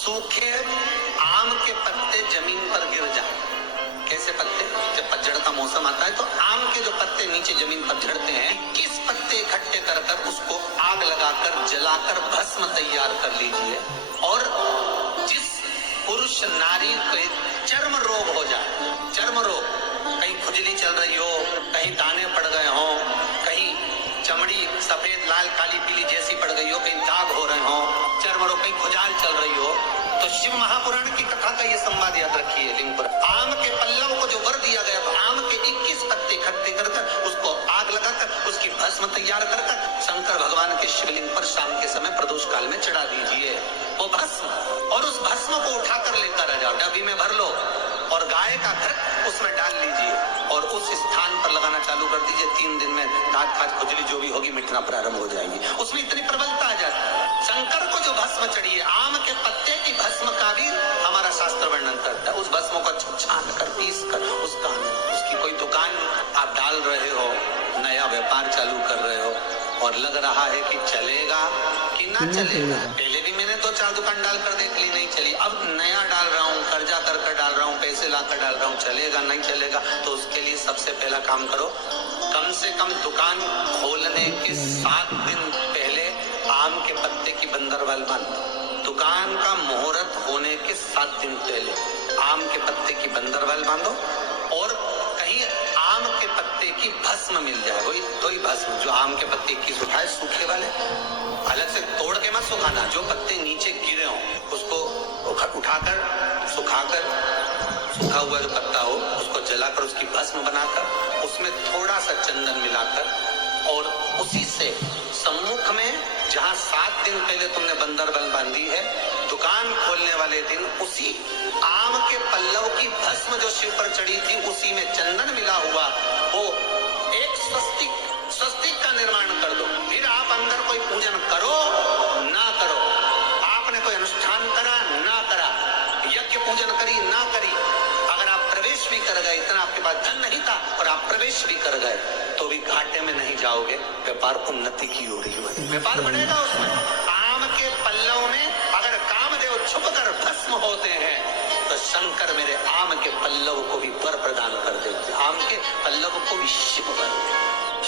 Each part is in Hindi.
सूखे आम के पत्ते जमीन पर गिर जाए। कैसे पत्ते? जब पतझड़ का मौसम आता है तो आम के जो पत्ते नीचे जमीन पर झड़ते हैं, 21 पत्ते इकट्ठे कर कर उसको आग लगाकर जलाकर भस्म तैयार कर लीजिए। और जिस पुरुष नारी को चर्म रोग हो जाए, चर्म रोग, कहीं खुजली चल रही हो, कहीं दाने पड़ गए हो, कहीं चमड़ी सफेद लाल काली पीली जैसी पड़ गई हो, कहीं दाग हो रहे हो, चर्म रोग, कहीं खुजाल चल रही हो, तो शिव महापुराण की कथा का ये संवाद याद रखिए। लिंग पर आम के पल्लव को जो वर दिया गया, तो आम के 21 पत्ते इकट्ठे कर उसको आग लगाकर उसकी भस्म तैयार कर शंकर भगवान के शिवलिंग पर शाम के समय प्रदोष काल में चढ़ा दीजिए वो भस्म। और उस भस्म को उठाकर लेकर आ जाओ, डब्बी में भर लो और गाय का घृत उसमें डाल लीजिए और उस स्थान पर लगाना चालू कर दीजिए। 3 दिन में दांत खाज खुजली जो भी होगी मिटना प्रारंभ हो जाएगी। उसमें इतनी प्रबलता आ जाती है। शंकर को जो भस्म चढ़ी है, आम के पत्ते की भस्म का भी हमारा शास्त्र वर्णन करता है। उस भस्म को छान कर पीस कर उसकी कोई दुकान आप डाल रहे हो, नया व्यापार चालू कर रहे हो और लग रहा है कि चलेगा कि ना चलेगा। पहले भी मैंने 2-4 दुकान डालकर देख ली, नहीं चली। अब नया डाल रहा हूँ, कर्जा कर डाल रहा हूँ, पैसे लाकर डाल रहा हूँ, चलेगा नहीं चलेगा। तो उसके लिए सबसे पहला काम करो, कम से कम दुकान खोलने के 7 दिन पहले आम के पत्ते की बंदरवाल बांधो। दुकान का मुहूर्त होने के 7 दिन पहले आम के पत्ते की बंदरवाल बांधो और कहीं आम के पत्ते की भस्म मिल जाए, वही तो ही भस्म जो आम के पत्ते 21 उठाए सूखे वाले, अलग से तोड़ के मत सुखाना। जो पत्ते नीचे गिरे हो उसको उठाकर सुखाकर, सूखा हुआ जो पत्ता हो उसको जलाकर उसकी भस्म बनाकर उसमें थोड़ा सा चंदन मिलाकर और उसी से सम्मुख में जहां 7 दिन पहले तुमने बंदरबल बांधी है, दुकान खोलने वाले दिन उसी आम के पल्लव की भस्म जो शिव पर चढ़ी थी उसी में चंदन मिला हुआ वो एक स्वस्तिक का निर्माण कर दो। फिर आप अंदर कोई पूजन करो ना करो, आपने कोई अनुष्ठान करा ना करा, यज्ञ पूजन करी ना करी, अगर आप प्रवेश भी कर गए, इतना आपके पास धन नहीं था और आप प्रवेश भी कर गए तो भी घाटे में नहीं जाओगे, व्यापार उन्नति की ओर ही व्यापार बढ़ेगा। उसमें आम के पल्लव में अगर कामदेव छुप कर भस्म होते हैं तो शंकर मेरे आम के पल्लव को भी वर प्रदान कर देते, आम के पल्लव को भी शिव वर।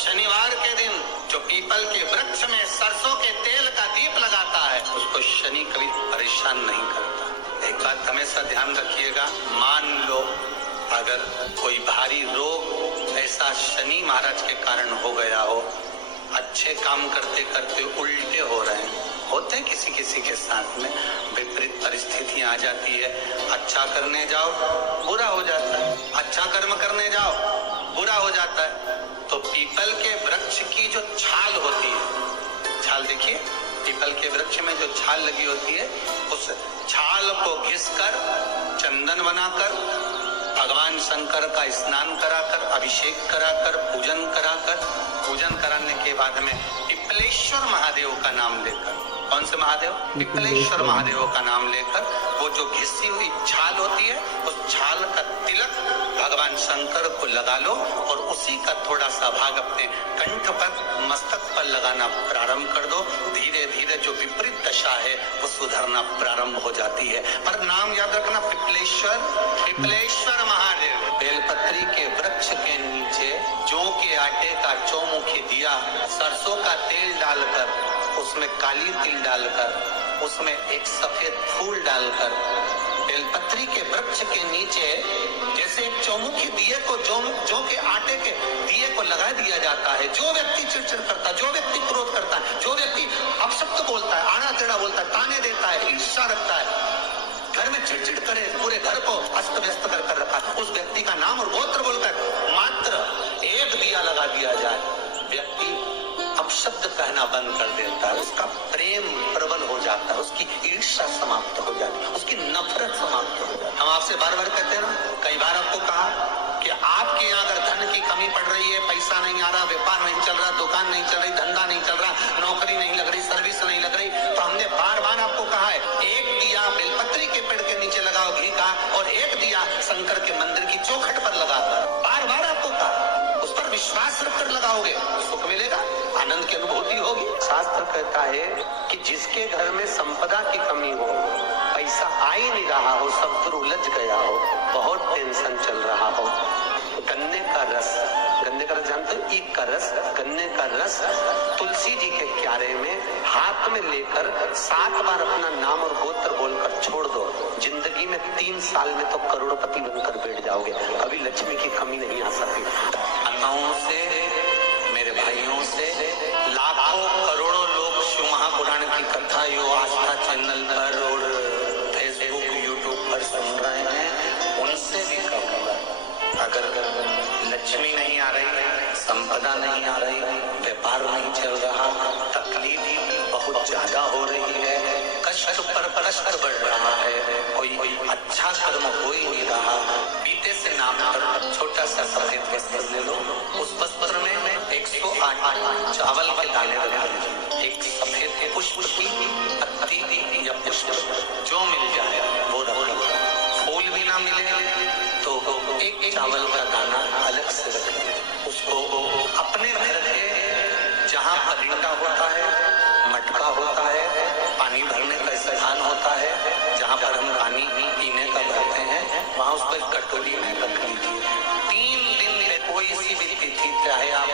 शनिवार के दिन जो पीपल के वृक्ष में सरसों के तेल का दीप लगाता है उसको शनि कभी परेशान नहीं करता। एक बात हमेशा ध्यान रखिएगा, मान लो अगर कोई भारी रोग ऐसा शनि महाराज के कारण हो गया हो, अच्छे काम करते करते उल्टे हो रहे हैं, होते हैं किसी किसी के साथ में, विपरीत परिस्थितियां आ जाती है, अच्छा करने जाओ बुरा हो जाता है, अच्छा कर्म करने जाओ बुरा हो जाता है। तो पीपल के वृक्ष की जो छाल होती है, छाल देखिए, पीपल के वृक्ष में जो छाल लगी होती है, उस छाल को घिसकर चंदन बनाकर भगवान शंकर का स्नान कराकर, अभिषेक कराकर, पूजन कराने के बाद में पिपलेश्वर महादेव का नाम लेकर, कौन से महादेव? पिपलेश्वर महादेव का नाम लेकर वो जो घिसी हुई छाल होती है उस छाल का तिलक भगवान शंकर को लगा लो और उसी का थोड़ा सा भाग अपने कंठ पर, मस्तक पर लगाना प्रारंभ कर दो। धीरे धीरे जो विपरीत दशा है वो सुधरना प्रारंभ हो जाती है। पर नाम याद रखना, पिपलेश्वर महादेव। बेलपत्री के वृक्ष के नीचे जौ के आटे का चौमुखी दिया, सरसों का तेल डालकर उसमें काली तिल डालकर उसमें एक सफेद फूल डालकर बेलपत्री के वृक्ष के नीचे जैसे एक चौमुखी दिए को जौ के आटे के दिए को लगा दिया जाता है। जो व्यक्ति चिड़चिड़ करता है, जो व्यक्ति क्रोध करता है, जो व्यक्ति अपशब्द बोलता है, आड़ा टेढ़ा बोलता है, ताने देता है, ईर्ष्या रखता है, घर में चिड़चिड़ करे, पूरे घर को अस्त व्यस्त कर रखा, उस व्यक्ति का नाम और गोत्र बोलकर मात्र एक दिया लगा दिया जाए, व्यक्ति अपशब्द कहना बंद कर देता है, उसका प्रेम प्रबल हो जाता है, उसकी ईर्ष्या समाप्त हो जाती है, उसकी नफरत समाप्त हो जाती है। हम आपसे बार बार कहते हैं ना, कई बार आपको कहा कि आपके यहाँ अगर धन की कमी पड़ रही है, पैसा नहीं आ रहा, व्यापार नहीं चल रहा, दुकान नहीं चल रही, धंधा नहीं चल रहा, नौकरी नहीं लग रही, सर्विस नहीं लग रही, तो हमने बार बार आपको कहा है एक दिया बेलपत्री के पेड़ के नीचे लगाओ घी का और एक दिया शंकर के मंदिर की चौखट पर लगाकर, बार बार आपको कहा, उस पर विश्वास रखकर लगाओगे सुख मिलेगा, आनंद की अनुभूति होगी। शास्त्र कहता है कि जिसके घर में संपदा की कमी हो, पैसा आ ही नहीं रहा हो, सब फिर उलझ गया हो, बहुत टेंशन चल रहा हो, गन्ने का रस, गन्ने का रस जानते हो, ईख का रस, गन्ने का रस तुलसी जी के क्यारे में हाथ में लेकर 7 बार अपना नाम और गोत्र बोलकर छोड़ दो, जिंदगी में 3 साल में तो करोड़पति बनकर बैठ जाओगे, कभी लक्ष्मी की कमी नहीं आ सकती। अन्नाओं से, मेरे भाइयों से, लाखों करोड़ों लोग शिव महापुराण की कथा यो आस्था चैनल पर और फेसबुक यूट्यूब पर सुन रहे हैं, उनसे भी कहूंगा, अगर लक्ष्मी नहीं आ रही, संपदा नहीं आ रही, व्यापार नहीं चल रहा, तकलीफ बहुत ज्यादा हो रही है, कष्ट पर कष्ट बढ़ रहा है, कोई अच्छा कर्म हो ही नहीं रहा, पीते से नाम पर छोटा सा सफेद वस्त्र ले लो, उस वस्त्र में 108 चावल के दाने लगा, एक सफेद पुष्प की पत्ती या पुष्प जो मिल जाए वो रखो, फूल भी ना मिले तो एक चावल का दाना अलग से रखें, उसको अपने घर के जहाँ परिंदा होता है, मटका होता है, पानी भरने का स्थान होता है, जहाँ पर हम पानी पीने का भरते हैं, वहाँ उसको एक कटोरी में रख लीजिए। 3 दिन में कोई सी भी तिथि, चाहे आप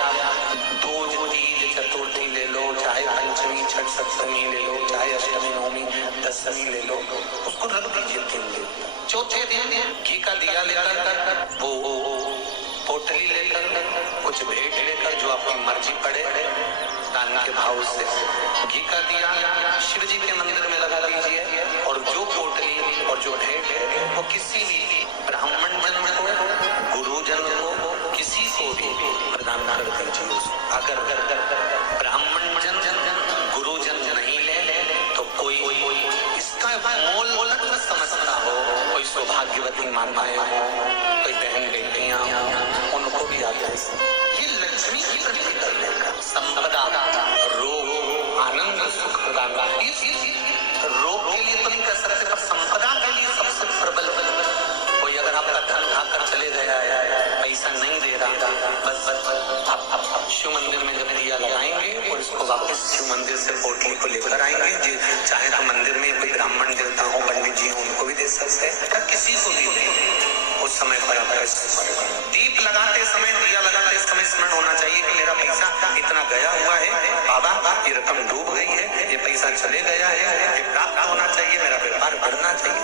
दूज, तीज, चतुर्थी ले लो, चाहे पंचमी, छठ, सप्तमी ले लो, चाहे अष्टमी, नवमी, दशमी ले लो, उसको रख दीजिए 3 दिन। चौथे दिन घी का दिया लेकर, वो पोटली लेकर, कुछ भेंट लेकर, जो आपकी मर्जी पड़े, दान के भाव से घी का दिया शिव जी के मंदिर में लगा दीजिए, और जो पोटली और जो भेंट है वो किसी भी ब्राह्मण जन को, गुरुजन को, किसी को भी प्रदान कर दीजिए। अगर ब्राह्मण जन गुरुजन नहीं ले तो कोई इसका मोल न समझता हो, कोई सौभाग्यवती माताएं हो, कोई बहन बेटियां, उनको भी आता है। ये लक्ष्मी की वृद्धि करने का, संपदा, रोग, आनंद, सुख प्रदान, रोग के लिए तो नहीं कर सकते, पर संपदा के लिए सबसे प्रबल। कोई अगर आपका धन खाकर चले गया है, पैसा नहीं दे रहा, बस आप शिव मंदिर में जब दिया लगाएंगे और इसको वापस शिव मंदिर से पोटली को लेकर आएंगे, चाहे तो मंदिर में कोई ब्राह्मण देवता हो, पंडित जी हो, उनको भी दे सकते हैं, किसी को भी उस समय पर दीप लगाते समय, दिया लगाते समय स्मरण होना चाहिए कि मेरा पैसा इतना गया हुआ है, बाबा ये रकम डूब गई है, ये पैसा चले गया है, ये प्राप्त होना चाहिए, मेरा व्यापार बढ़ना चाहिए।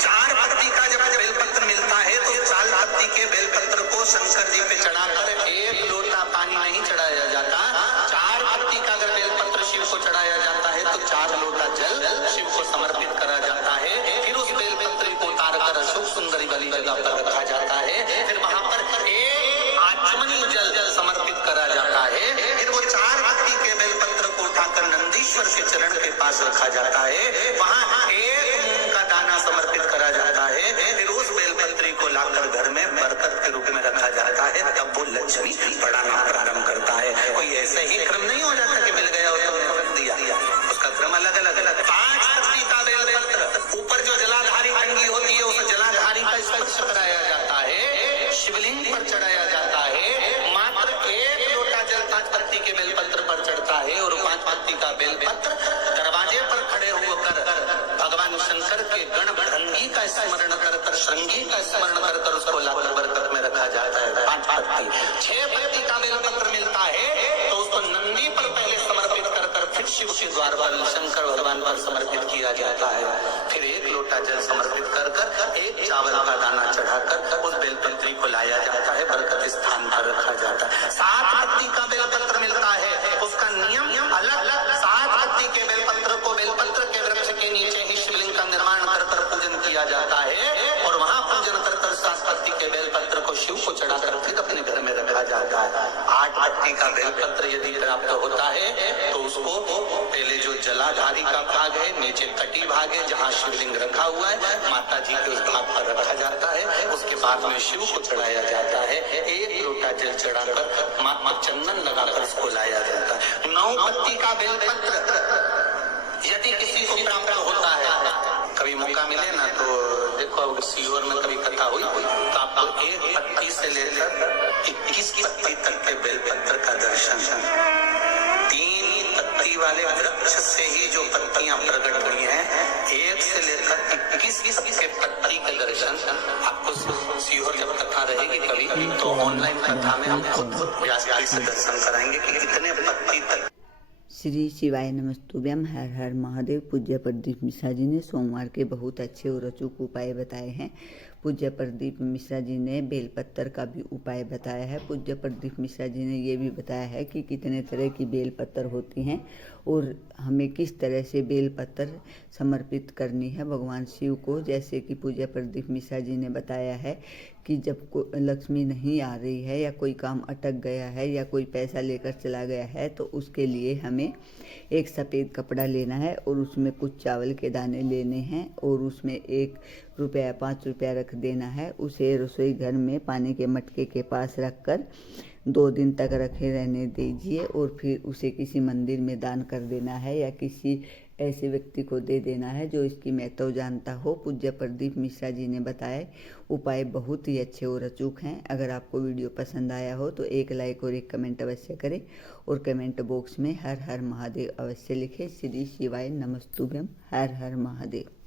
4 पत्ती का जब बेलपत्र मिलता है तो 4 पत्ती के बेलपत्र को शंकर जी पे चढ़ाकर 1 लोटा पानी नहीं चढ़ाया जाता, 4 पत्ती का अगर बेलपत्र शिव को चढ़ाया जाता है तो 4 लोटा जल शिव को समर्पित करा जाता है, फिर उस बेलपत्र को उतार कर अशोक सुंदरी वाली जगह पर रखा जाता है, फिर वहां पर एक आचमनी जल समर्पित करा जाता है, फिर वो 4 पत्ती के बेलपत्र को उठाकर नंदीश्वर के चरण के पास रखा जाता है, वहां 1 मूंग का दाना समर्पित करा जाता है, फिर उस बेलपत्री को लाकर घर में बरकत के रूप में रखा जाता है, तब वो लक्ष्मी बढ़ाना प्रारंभ करता है। कोई ऐसे ही क्रम नहीं हो जाता कि मिल गया हो तो रख दिया, उसका क्रम अलग अलग। 5 पत्ती का बेलपत्र, ऊपर जो जलाधारी टंगी होती है उस जलाधारी का स्पर्श कराया जाता है, शिवलिंग पर चढ़ाया जाता है, मात्र 1 लोटा जल 5 पत्ती के बेलपत्र पर चढ़ता है, और 5 पत्ती का बेलपत्र दरवाजे पर खड़े होकर भगवान शंकर के गण भृंगी का स्मरण कर, श्रृंगी का स्मरण कर उसको लाकर बरकत में रखा जाता है। 5 पत्ती, 6 पत्ती का बेलपत्र मिलता है तो उसको नंदी पर पहले समर्पित कर फिर शिव के द्वार पर शंकर भगवान पर समर्पित किया जाता है, फिर 1 लोटा जल समर्पित कर 1 चावल का दाना चढ़ाकर उस बेलपत्री को लाया जाता है, बरकत स्थान पर रखा जाता है। 7 पत्ती का बेलपत्र मिलता है, उसका नियम अलग, 7 पत्ती के बेलपत्र को बेलपत्र के वृक्ष के नीचे ही शिवलिंग का निर्माण कर पूजन किया जाता है, और वहां पूजन कर 7 पत्ती के बेलपत्र को शिव को चढ़ाकर फिर अपने घर में रखा जाता है। 8 पत्ती का बेलपत्र यदि प्राप्त होता है तो उसको पहले जो जलाधारी का भाग है, नीचे कटी भाग है जहाँ शिवलिंग रखा हुआ है, माता जी के उस भाग पर रखा जाता है, उसके बाद में शिव को चढ़ाया जाता है, 1 लोटा जल चढ़ाकर माता चंदन लगाकर उसको लाया जाता है। 9 पत्ती का बेलपत्र यदि किसी को प्राप्त होता है, कभी मौका मिले ना तो देखो, अब सीहोर में कभी कथा हुई तो आपको 1 पत्ती से लेकर 21 पत्ती तक के बेलपत्र का दर्शन, 3 पत्ती वाले वाले वृक्ष से ही जो पत्तियां प्रकट हुई हैं, 1 से लेकर 21 के पत्ती का दर्शन आपको सीहोर जब कथा रहेगी कभी तो ऑनलाइन कथा में हम खुद व्यासपीठ से दर्शन कराएंगे कि कितने पत्ती तक। श्री शिवाय नमस्तुभ्यम। हर हर महादेव। पूज्य प्रदीप मिश्रा जी ने सोमवार के बहुत अच्छे और अचूक उपाय बताए हैं। पूज्य प्रदीप मिश्रा जी ने बेलपत्तर का भी उपाय बताया है। पूज्य प्रदीप मिश्रा जी ने ये भी बताया है कि कितने तरह की बेलपत्तर होती हैं और हमें किस तरह से बेलपत्तर समर्पित करनी है भगवान शिव को। जैसे कि पूज्य प्रदीप मिश्रा जी ने बताया है कि जब लक्ष्मी नहीं आ रही है या कोई काम अटक गया है या कोई पैसा लेकर चला गया है तो उसके लिए हमें एक सफ़ेद कपड़ा लेना है और उसमें कुछ चावल के दाने लेने हैं और उसमें 1 रुपया 5 रुपया रख देना है। उसे रसोई घर में पानी के मटके के पास रखकर 2 दिन तक रखे रहने दीजिए और फिर उसे किसी मंदिर में दान कर देना है या किसी ऐसे व्यक्ति को दे देना है जो इसकी महत्व जानता हो। पूज्य प्रदीप मिश्रा जी ने बताए उपाय बहुत ही अच्छे और अचूक हैं। अगर आपको वीडियो पसंद आया हो तो एक लाइक और एक कमेंट अवश्य करें और कमेंट बॉक्स में हर हर महादेव अवश्य लिखें। श्री शिवाय नमस्तुभ्यम। हर हर महादेव।